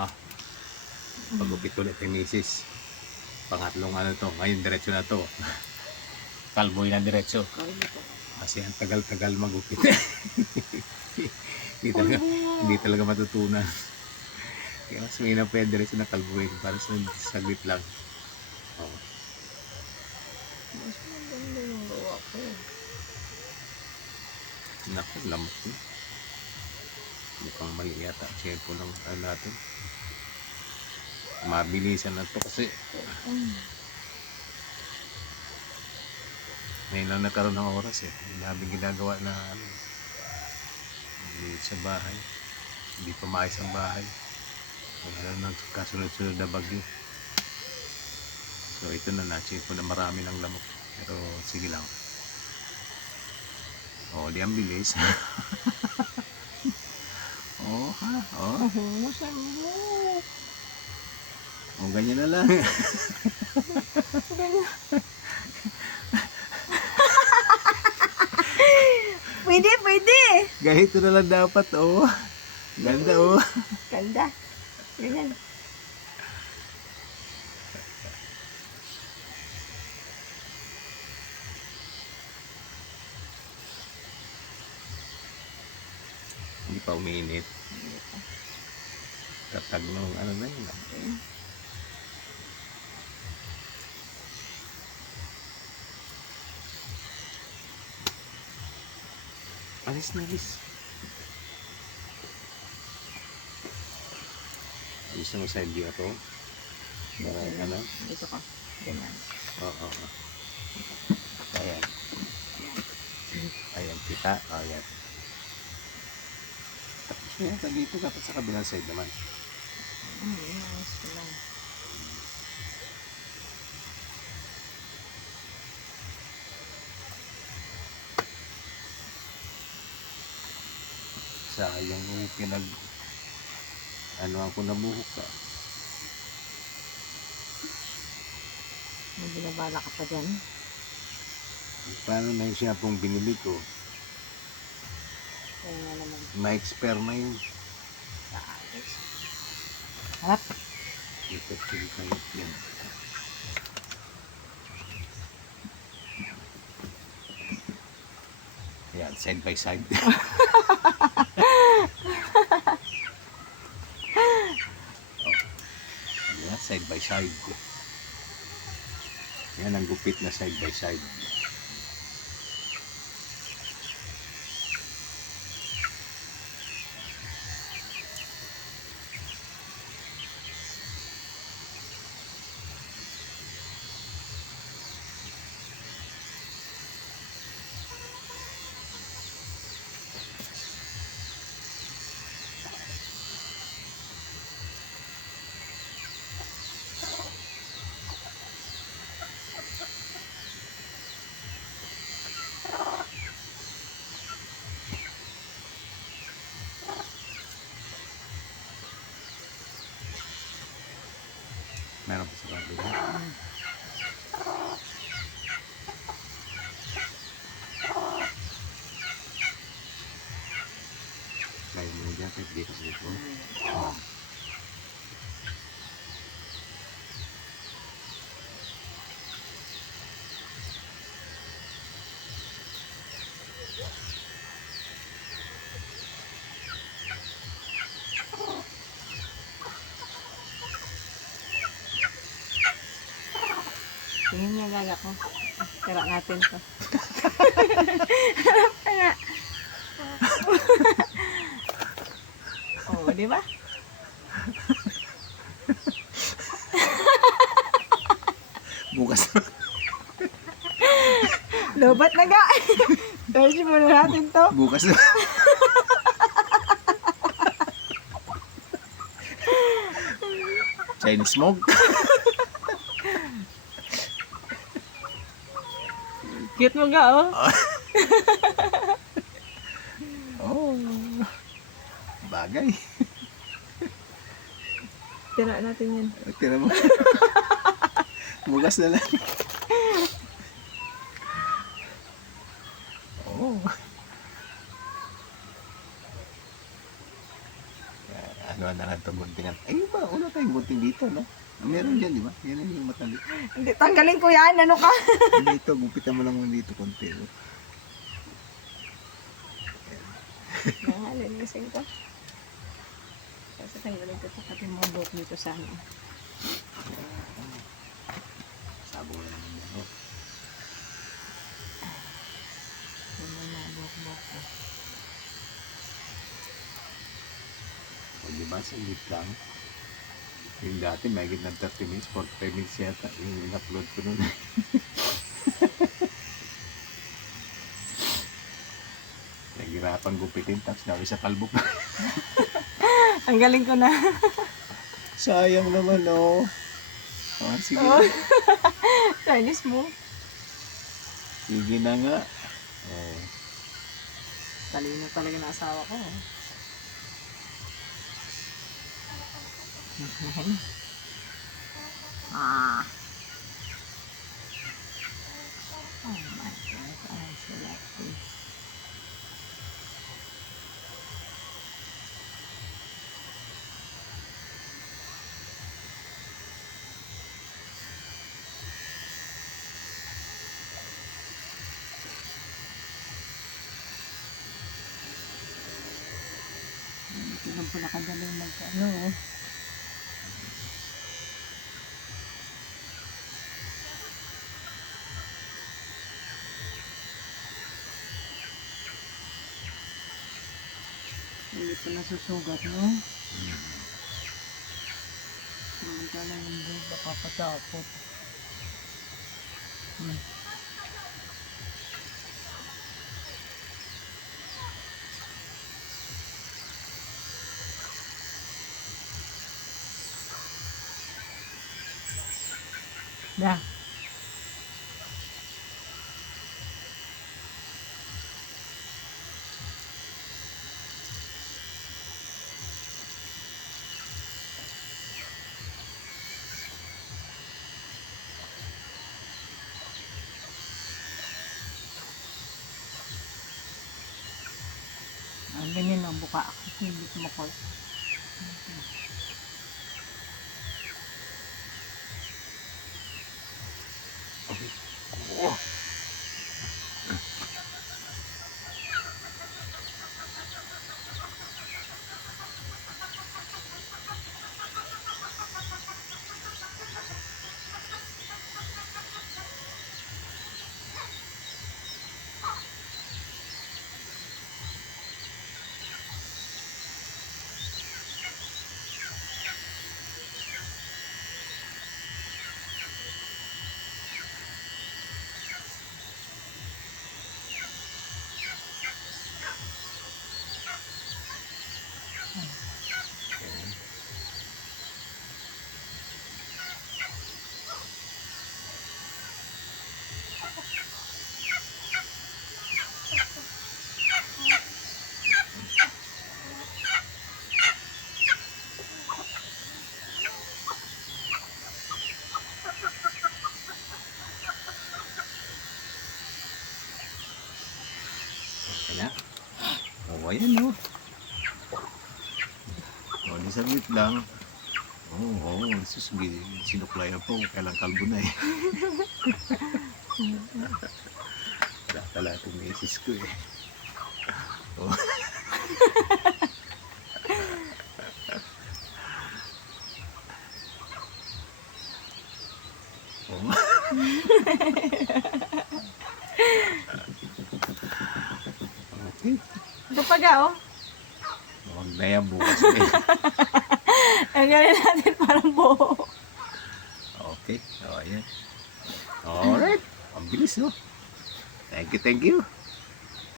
Ha? Pagupit ulit kay misis. Pangatlong ano to. Ngayon diretso na to. Kalboy na diretso. Kasi ang tagal-tagal magupit. hindi talaga, hindi talaga matutunan. Kaya mas may na pwede diretso na kalboy para sa saglit lang. Oh. Mas maganda yung gawa ko. Naku, lamot. Mukhang mali yata. Siyempo ng ano natin. Mabilisan na to kasi ngayon lang nagkaroon ng oras eh. Daming ginagawa na ano. Sa bahay. Hindi pa maayos ang bahay. Wala nang kasunod-sunod na bagyo. So ito na na-achieve ko na marami ng lamok. Pero sige lang. Oh, di ang bilis. oh, ha? Oh, Humusan mo. oh ganyan na lang. Pwede, pwede. Ganito na lang dapat, oh. Ganda, oh. Ganda. Ganyan. Hindi pa umiinit. Tatag nung ano na yun. Alis na alis. Gusto mo side view ako? Para ano? Dito ka. Ganyan. Oo. oo. Ayan. Ayan, kita. Ayan. Tapos na yan, dito dapat sa kabilang side naman. Mm, ko lang. Sayang yung pinag... Ano ako nabuhok ka. May binabala ka pa dyan. Paano na yung shampoo binili ko? Ma-expire na yun. Harap. Ito, kayo. Yan. Yan, side by side. oh. Yan, side by side. Yan ang gupit na side by side. Meron pa sa kabila. Kaya mo dyan, kahit dito sa dito. Oh. Gaga ko. Tira natin to. Harap ka nga. Oo, di ba? Bukas Lobat na ga. Dahil muna natin to. Bukas na. Chinese smoke. Cute mo ga, oh. Oh. Bagay. Tira natin yan. Tira mo. Bukas na lang. Oh. Ano na lang ito guntingan. Ay, ba? Wala tayong gunting dito, no? Meron yan, di ba? Yan yung matali. Hindi, tanggalin ko yan. Ano ka? dito, gupitan mo lang muna dito konti. oh. Nahalinisin ko. Kasi tanggalin ko ito pati mga buhok dito sa ano. Sabong lang yan. oh. Yung mga buhok-buhok ko. Ba? Saglit lang. Yung dati, may ng 30 minutes, 45 minutes yata. Yung in-upload ko nun. Naghirapan gupitin, tapos nawi sa kalbo pa. Ang galing ko na. Sayang naman, oh. Oh, sige. Oh. Chinese mo. Sige na nga. Oh. Talino talaga ng asawa ko. Ah. Oh my God, I so like this. Ito lang pala kadali mag ano Hindi pa nasusugat no? Samantala hindi baka patapot. Hmm. Da. Ganyan ang buka. Hindi ko makol. Oh. Kaya, oh, ayan no. Oh, di saglit lang. Oh, oh, susugi, sinuklayan po, kailang kalbo na eh. Wala pala itong misis ko eh. Oh. oh. okay. Ito pa ga, oh. Huwag na yan bukas eh. Ang galing natin parang buho. Okay. Oh, ayan. Alright. Ang bilis, no? Thank you, thank you.